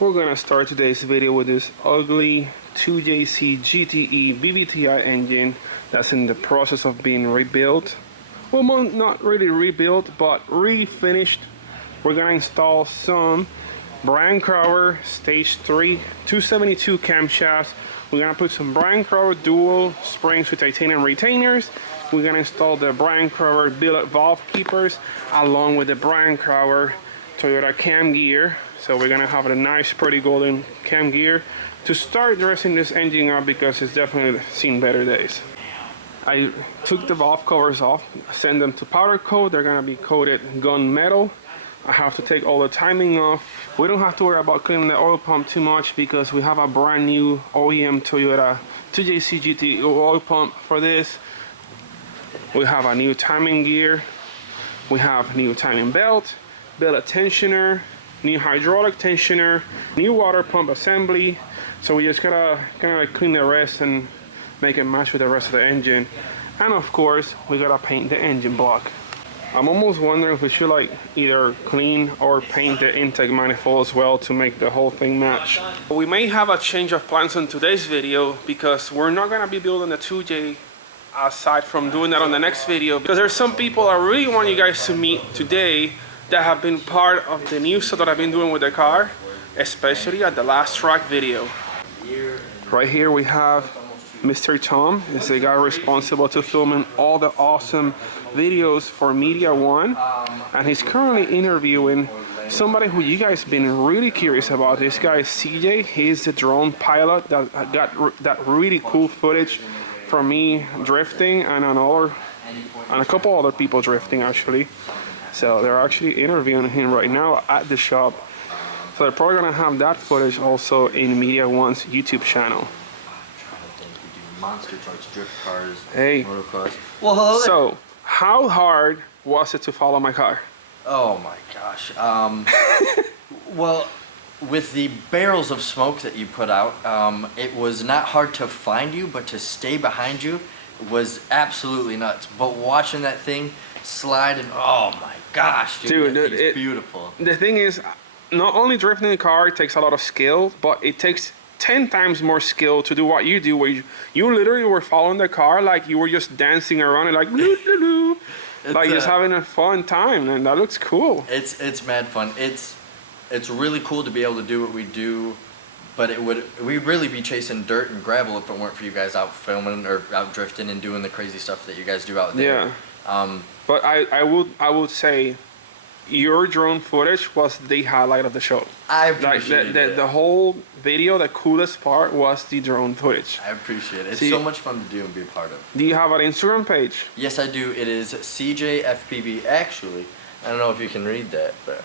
We're gonna start today's video with this ugly 2JC GTE VVTi engine that's in the process of being rebuilt. Well, not really rebuilt, but refinished. We're gonna install some Brian Crower Stage 3 272 camshafts. We're gonna put some Brian Crower dual springs with titanium retainers. We're gonna install the Brian Crower billet valve keepers along with the Brian Crower Toyota cam gear. So we're gonna have a nice pretty golden cam gear to start dressing this engine up because it's definitely seen better days. I took the valve covers off, sent them to powder coat. They're gonna be coated gunmetal. I have to take all the timing off. We don't have to worry about cleaning the oil pump too much because we have a brand new OEM Toyota 2JC GT oil pump for this. We have a new timing gear. We have new timing belt, billet tensioner, new hydraulic tensioner, new water pump assembly. So we just gotta kind of like clean the rest and make it match with the rest of the engine. And of course, we gotta paint the engine block. I'm almost wondering if we should like either clean or paint the intake manifold as well to make the whole thing match. We may have a change of plans on today's video because we're not gonna be building the 2J aside from doing that on the next video, because there's some people I really want you guys to meet today that have been part of the new stuff that I've been doing with the car, especially at the last track video. Right here we have Mr. Tom. Is the guy responsible to filming all the awesome videos for Media One, and he's currently interviewing somebody who you guys have been really curious about. This guy is CJ. He's the drone pilot that got that really cool footage from me drifting and a couple other people drifting actually. So they're actually interviewing him right now at the shop. So they're probably gonna have that footage also in Media One's YouTube channel. Monster trucks, drift cars, hey. motocross. Well, hello there. So, how hard was it to follow my car? Oh my gosh. Well, with the barrels of smoke that you put out, it was not hard to find you, but to stay behind you was absolutely nuts. But watching that thing slide and oh my gosh, dude, it's beautiful. The thing is, not only drifting a car takes a lot of skill, but it takes 10 times more skill to do what you do, where you literally were following the car like you were just dancing around and like like just having a fun time, and that looks cool. It's mad fun. It's really cool to be able to do what we do, but we'd really be chasing dirt and gravel if it weren't for you guys out filming or out drifting and doing the crazy stuff that you guys do out there. Yeah. But I would say your drone footage was the highlight of the show. I appreciate it. The whole video, the coolest part was the drone footage. I appreciate it. It's so much fun to do and be a part of. Do you have an Instagram page? Yes, I do. It is Seajaye FPV. Actually, I don't know if you can read that, but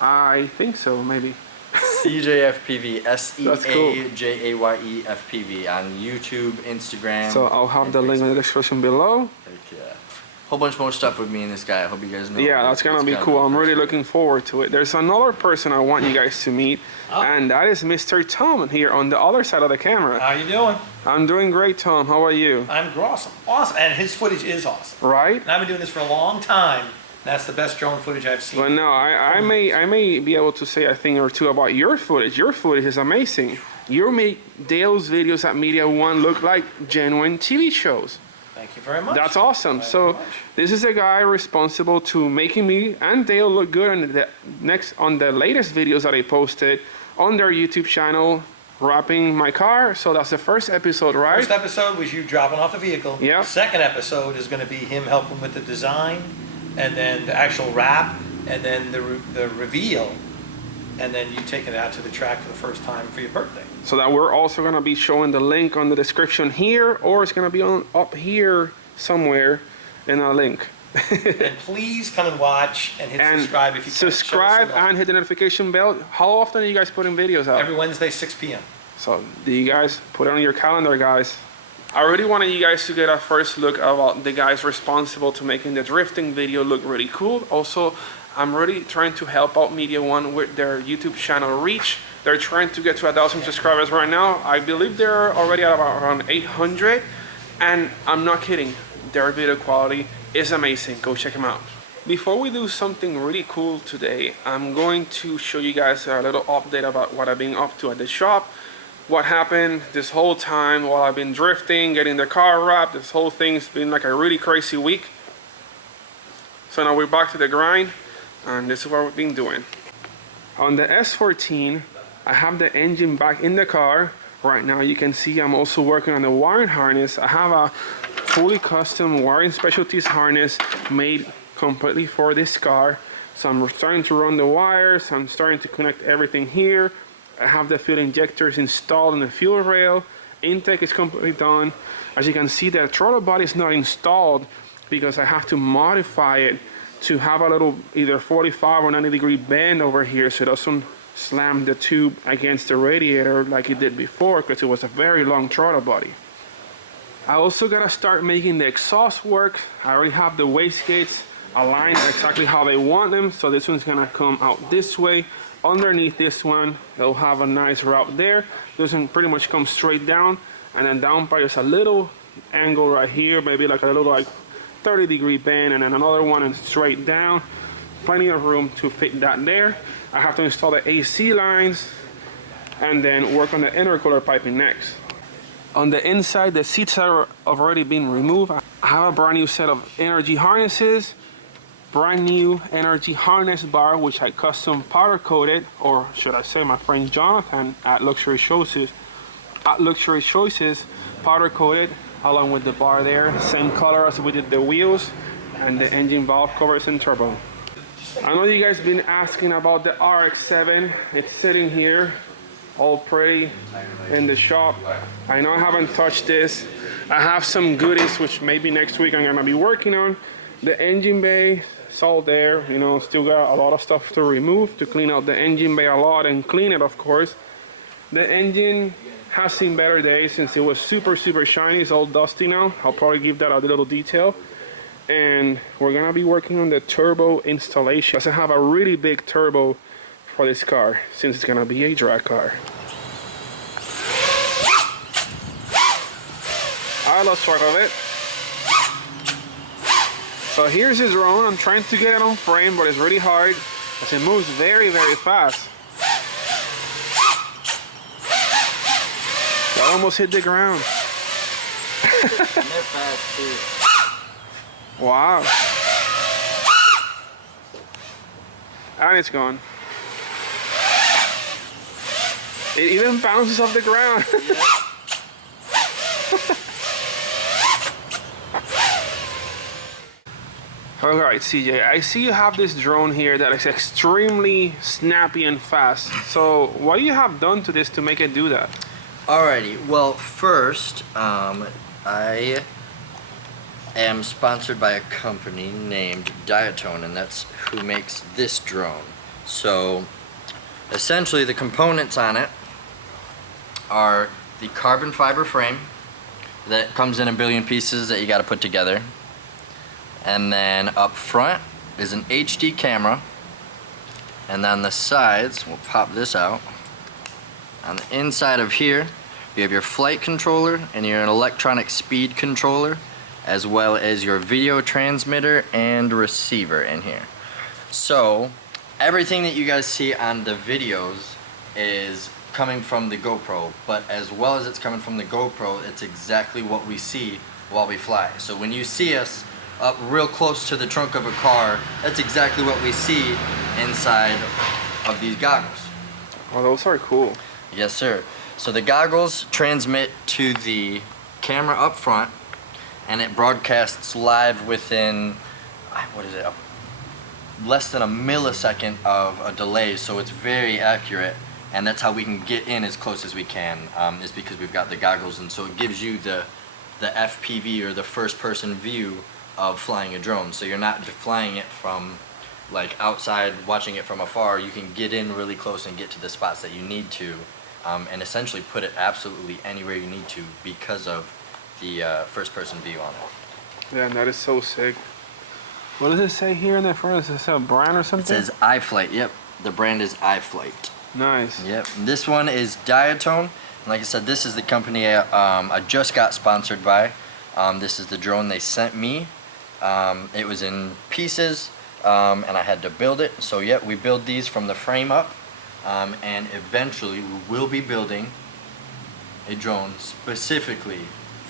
I think so, maybe. Seajaye FPV, SEAJAYE FPV on YouTube, Instagram. So I'll have the link in the description below. Heck yeah. Whole bunch more stuff with me and this guy. I hope you guys know. Yeah, that's gonna be cool. I'm really looking forward to it. There's another person I want you guys to meet, and that is Mr. Tom here on the other side of the camera. How you doing? I'm doing great, Tom. How are you? I'm awesome. Awesome. And his footage is awesome. Right? And I've been doing this for a long time. That's the best drone footage I've seen. But no, I may be able to say a thing or two about your footage. Your footage is amazing. You make Dale's videos at Media One look like genuine TV shows. Thank you very much. That's awesome. So this is a guy responsible to making me and Dale look good on the latest videos that I posted on their YouTube channel, wrapping my car. So that's the first episode, right? First episode was you dropping off the vehicle. Yeah. Second episode is going to be him helping with the design, and then the actual wrap, and then the reveal, and then you taking it out to the track for the first time for your birthday. So that we're also going to be showing the link on the description here, or it's going to be up here somewhere in a link. And please come and watch and hit subscribe if you can. Subscribe and hit the notification bell. How often are you guys putting videos out? Every Wednesday, 6 p.m. So do you guys put it on your calendar, guys? I really wanted you guys to get a first look about the guys responsible to making the drifting video look really cool. Also, I'm really trying to help out Media One with their YouTube channel reach. They're trying to get to 1,000 subscribers right now. I believe they're already at about around 800. And I'm not kidding, their video quality is amazing. Go check them out. Before we do something really cool today, I'm going to show you guys a little update about what I've been up to at the shop. What happened this whole time while I've been drifting, getting the car wrapped. This whole thing's been like a really crazy week. So now we're back to the grind, and this is what we've been doing. On the S14, I have the engine back in the car. Right now you can see I'm also working on the wiring harness. I have a fully custom wiring specialties harness made completely for this car. So I'm starting to run the wires. I'm starting to connect everything here. I have the fuel injectors installed in the fuel rail. Intake is completely done. As you can see, the throttle body is not installed because I have to modify it to have a little either 45 or 90 degree bend over here so it doesn't slam the tube against the radiator like it did before, because it was a very long throttle body. I also gotta start making the exhaust work. I already have the wastegates aligned exactly how they want them, so this one's gonna come out this way. Underneath this one, it'll have a nice route there. This one pretty much comes straight down, and then down by there's a little angle right here, maybe like a little like 30 degree bend, and then another one and straight down. Plenty of room to fit that there. I have to install the AC lines and then work on the intercooler piping next. On the inside, the seats have already been removed. I have a brand new set of energy harnesses, brand new energy harness bar, which I custom powder coated, or should I say my friend Jonathan at Luxury Choices powder coated, along with the bar there, same color as we did the wheels and the engine valve covers and turbo. I know you guys been asking about the RX-7. It's sitting here all pretty in the shop. I know I haven't touched this. I have some goodies which maybe next week I'm gonna be working on. The engine bay, it's all there, you know, still got a lot of stuff to remove to clean out the engine bay a lot and clean it, of course. The engine has seen better days since it was super shiny. It's all dusty now. I'll probably give that a little detail. And we're gonna be working on the turbo installation. I have a really big turbo for this car since it's gonna be a drag car. I lost track of it. So here's his drone. I'm trying to get it on frame, but it's really hard as it moves very fast. That almost hit the ground. They're fast too. Wow. And it's gone. It even bounces off the ground. Alright, CJ, I see you have this drone here that is extremely snappy and fast. So what do you have done to this to make it do that? Alrighty, well first, I am sponsored by a company named Diatone, and that's who makes this drone. So essentially the components on it are the carbon fiber frame that comes in a billion pieces that you got to put together, and then up front is an HD camera, and on the sides, we'll pop this out, on the inside of here you have your flight controller and your electronic speed controller, as well as your video transmitter and receiver in here. So everything that you guys see on the videos is coming from the GoPro, but as well as it's coming from the GoPro, it's exactly what we see while we fly. So when you see us up real close to the trunk of a car, that's exactly what we see inside of these goggles. Oh, those are cool. Yes, sir. So the goggles transmit to the camera up front, and it broadcasts live within, what is it, less than a millisecond of a delay, so it's very accurate, and that's how we can get in as close as we can, is because we've got the goggles, and so it gives you the FPV, or the first person view of flying a drone. So you're not flying it from like outside, watching it from afar. You can get in really close and get to the spots that you need to, and essentially put it absolutely anywhere you need to because of the first person view on it. Yeah, that is so sick. What does it say here in the front? Does it say a brand or something? It says iFlight. Yep, the brand is iFlight. Nice. Yep, and this one is Diatone. And like I said, this is the company I just got sponsored by. This is the drone they sent me. It was in pieces. and I had to build it. So yeah, we build these from the frame up, and eventually we will be building a drone specifically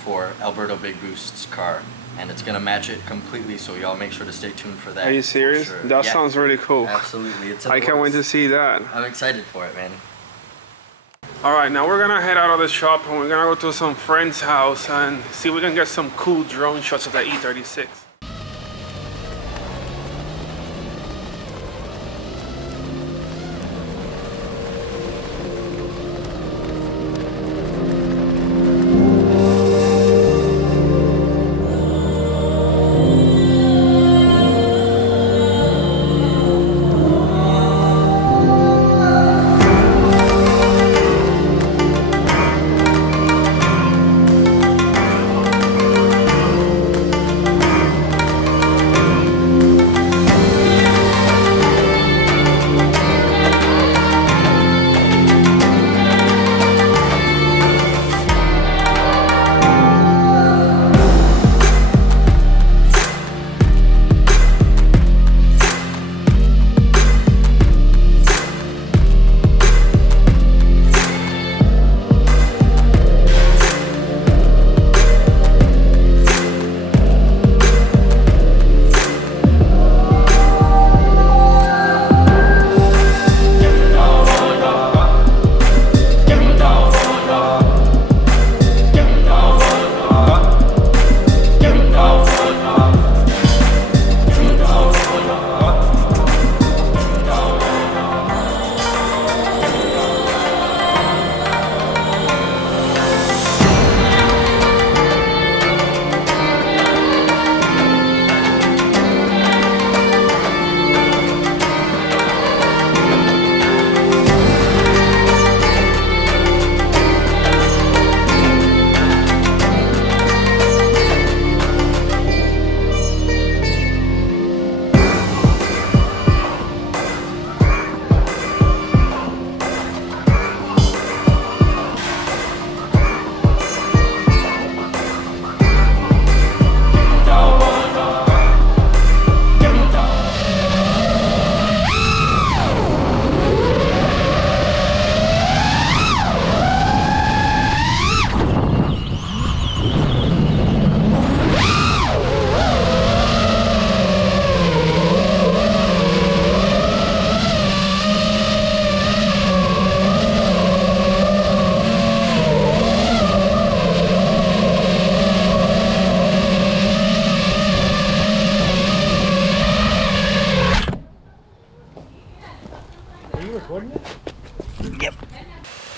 for Alberto Big Boost's car, and it's gonna match it completely. So y'all make sure to stay tuned for that. Are you serious? Sure. That Yeah, sounds really cool. absolutely. It's in I the can't wait works. to see that. I'm excited for it, man. Alright, now we're gonna head out of the shop and we're gonna go to some friend's house and see if we can get some cool drone shots of the E36.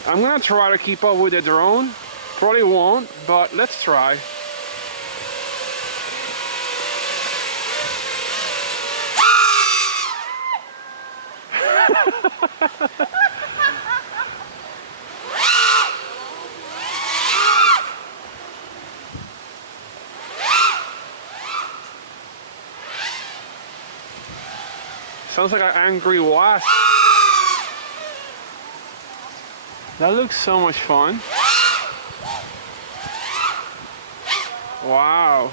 I'm gonna try to keep up with the drone. Probably won't, but let's try. Sounds like an angry wasp. That looks so much fun. Wow.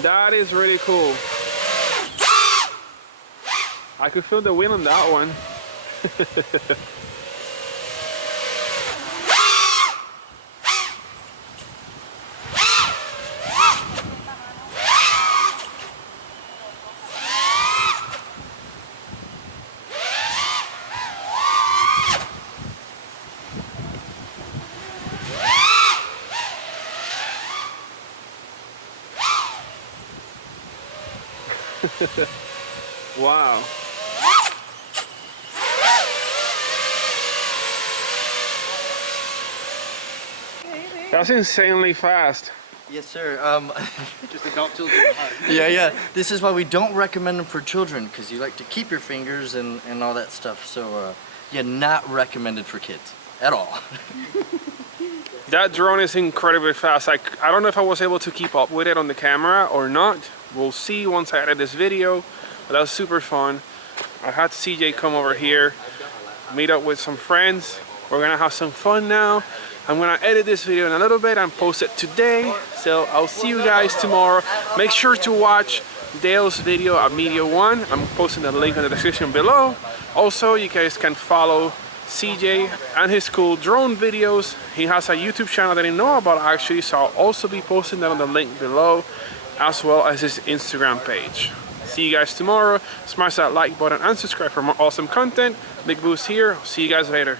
That is really cool. I could feel the wind on that one. Wow. That's insanely fast. Yes, sir. Just adult children. Yeah. This is why we don't recommend them for children, because you like to keep your fingers and all that stuff. So, yeah, not recommended for kids at all. That drone is incredibly fast. I don't know if I was able to keep up with it on the camera or not. We'll see once I edit this video. But that was super fun. I had CJ come over here meet up with some friends. We're gonna have some fun now. I'm gonna edit this video in a little bit and post it today. So I'll see you guys tomorrow. Make sure to watch Dale's video at Media One. I'm posting the link in the description below. Also, you guys can follow CJ and his cool drone videos. He has a YouTube channel that I didn't know about actually, so I'll also be posting that on the link below, as well as his Instagram page. See you guys tomorrow. Smash that like button and subscribe for more awesome content. Big Boost here. See you guys later.